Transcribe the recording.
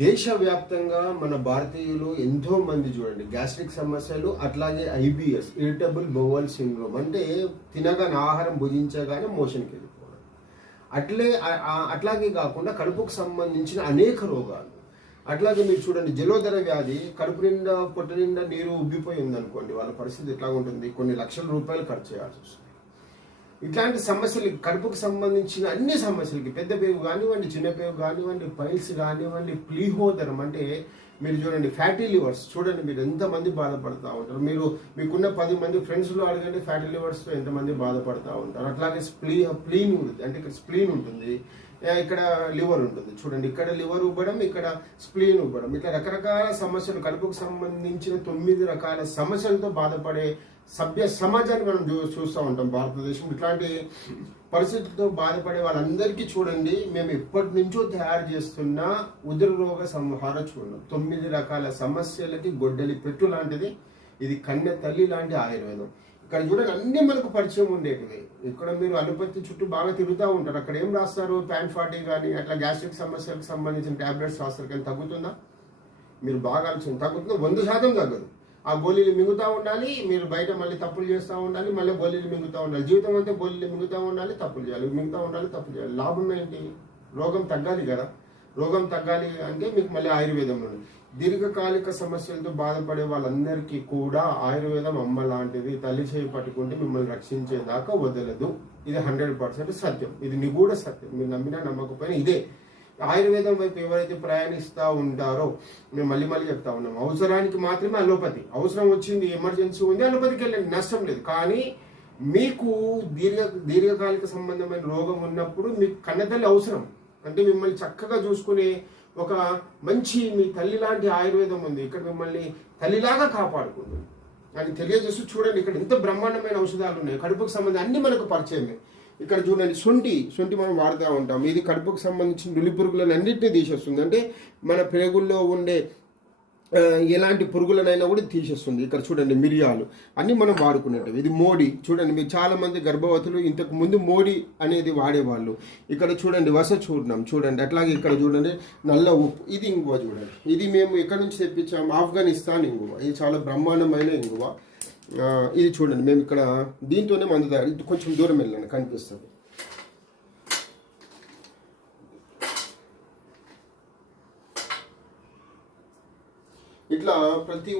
దేశవ్యాప్తంగా మన భారతీయులు ఎంతో మంది చూడండి గ్యాస్ట్రిక్ సమస్యలు, అట్లాగే ఐబిఎస్ ఇరిటబుల్ బowel సిండ్రోమ్ అంటే తినగానే ఆహారం భుజించగానే మోషన్కి వెళ్ళిపోవడం, అట్లాగే కాకుండా కడుపుకు సంబంధించిన అనేక రోగాలు. అట్లాగే మీరు చూడండి జలోదర వ్యాధి, కడుపు నిండా పొట్ట నిండా నీరు ఉబ్బిపోయి ఉందనుకోండి, వాళ్ళ పరిస్థితి ఎట్లా ఉంటుంది, కొన్ని లక్షల రూపాయలు ఖర్చు చేయాల్సి వస్తుంది. ఇట్లాంటి సమస్యలు, కడుపుకు సంబంధించిన అన్ని సమస్యలకి, పెద్ద పేగు కానివ్వండి, చిన్న పేగు కానివ్వండి, పైల్స్ కానివ్వండి, ప్లీహోదరం అంటే మీరు చూడండి ఫ్యాటీ లివర్స్, చూడండి మీరు ఎంతమంది బాధపడుతూ ఉంటారు. మీకున్న 10 మంది ఫ్రెండ్స్లో అడగండి ఫ్యాటీ లివర్స్తో ఎంతమంది బాధపడుతూ ఉంటారు. అట్లాగే స్ప్లీన్ ఉంటుంది, అంటే ఇక్కడ స్ప్లీన్ ఉంటుంది, ఇక్కడ లివర్ ఉంటుంది. చూడండి ఇక్కడ లివర్ ఉబ్బడం, ఇక్కడ స్ప్లీన్ ఉబ్బడం, ఇట్లా రకరకాల సమస్యలు, కడుపుకు సంబంధించిన 9 రకాల సమస్యలతో బాధపడే సభ్య సమాజాన్ని మనం చూస్తూ ఉంటాం భారతదేశం. ఇట్లాంటి పరిస్థితులతో బాధపడే వాళ్ళందరికీ చూడండి మేము ఎప్పటి నుంచో తయారు చేస్తున్న ఉదర రోగ సంహార చూడండి 9 రకాల సమస్యలకి గొడ్డలి పెట్టు లాంటిది ఇది, కన్నె తల్లి లాంటి ఆయుర్వేదం. ఇక్కడ చూడండి అన్ని మనకు పరిచయం ఉండేటివి. ఇక్కడ మీరు అలోపతి చుట్టూ బాగా తిరుగుతూ ఉంటారు, అక్కడ ఏం రాస్తారు, PAN40 కానీ అట్లా గ్యాస్ట్రిక్ సమస్యలకు సంబంధించిన ట్యాబ్లెట్స్ రాస్తారు, కానీ తగ్గుతుందా? మీరు బాగా ఆలోచన తగ్గుతుందా? 100% తగ్గదు. ఆ గోళీలు మింగుతూ ఉండాలి, మీరు బయట మళ్ళీ తప్పులు చేస్తూ ఉండాలి, మళ్ళీ గోళీలు మింగుతూ ఉండాలి. జీవితం అంతా గోళీలు మింగుతూ ఉండాలి, తప్పులు చేయాలి, మింగుతూ ఉండాలి, తప్పులు చేయాలి. లాభం ఏంటి? రోగం తగ్గాలి కదా. రోగం తగ్గాలి అంటే మీకు మళ్ళీ ఆయుర్వేదం ఉంది. దీర్ఘకాలిక సమస్యలతో బాధపడే వాళ్ళందరికీ కూడా ఆయుర్వేదం అమ్మ లాంటిది. తల్లి చేయి పట్టుకుంటే మిమ్మల్ని రక్షించేదాకా వదలదు. ఇది 100% సత్యం, ఇది నిగూఢ సత్యం. మీరు నమ్మినా నమ్మకపోయినా ఇదే. ఆయుర్వేదం వైపు ఎవరైతే ప్రయాణిస్తూ ఉంటారో, మేము మళ్ళీ చెప్తా ఉన్నాం, అవసరానికి మాత్రమే అలోపతి. అవసరం వచ్చింది, ఎమర్జెన్సీ ఉంది, అలోపతికి వెళ్ళండి, నష్టం లేదు. కానీ మీకు దీర్ఘకాలిక సంబంధమైన రోగం ఉన్నప్పుడు మీకు కన్నతల్లి అవసరం. అంటే మిమ్మల్ని చక్కగా చూసుకునే ఒక మంచి మీ తల్లి లాంటి ఆయుర్వేదం ఉంది, ఇక్కడ మిమ్మల్ని తల్లిలాగా కాపాడుకుంటుంది అని తెలియజేస్తూ చూడండి ఇక్కడ ఎంత బ్రహ్మాండమైన ఔషధాలు ఉన్నాయి. కడుపుకు సంబంధించి అన్ని మనకు పరిచయమే. ఇక్కడ చూడండి శొంఠి మనం వాడుతూ ఉంటాం. ఇది కడుపుకు సంబంధించిన నులి పురుగులను అన్నింటినీ తీసేస్తుంది. అంటే మన పేగుల్లో ఉండే ఎలాంటి పురుగులనైనా కూడా తీసేస్తుంది. ఇక్కడ చూడండి మిరియాలు అన్నీ మనం వాడుకునేవి. ఇది మోడి, చూడండి మీరు చాలా మంది గర్భవతులు ఇంతకు ముందు మోడి అనేది వాడేవాళ్ళు. ఇక్కడ చూడండి వసచూర్ణం, చూడండి అట్లాగే ఇక్కడ చూడండి నల్ల ఉప్పు, ఇది ఇంగువ చూడండి. ఇది మేము ఎక్కడి నుంచి తెప్పించాము, ఆఫ్ఘనిస్తాన్ ఇంగువ. ఇది చాలా బ్రహ్మాండమైన ఇంగువ. ఇది చూడండి మేము ఇక్కడ దీంతోనే మందు తయారు. ఇది కొంచెం దూరం వెళ్ళండి కనిపిస్తుంది. ఇట్లా ప్రతి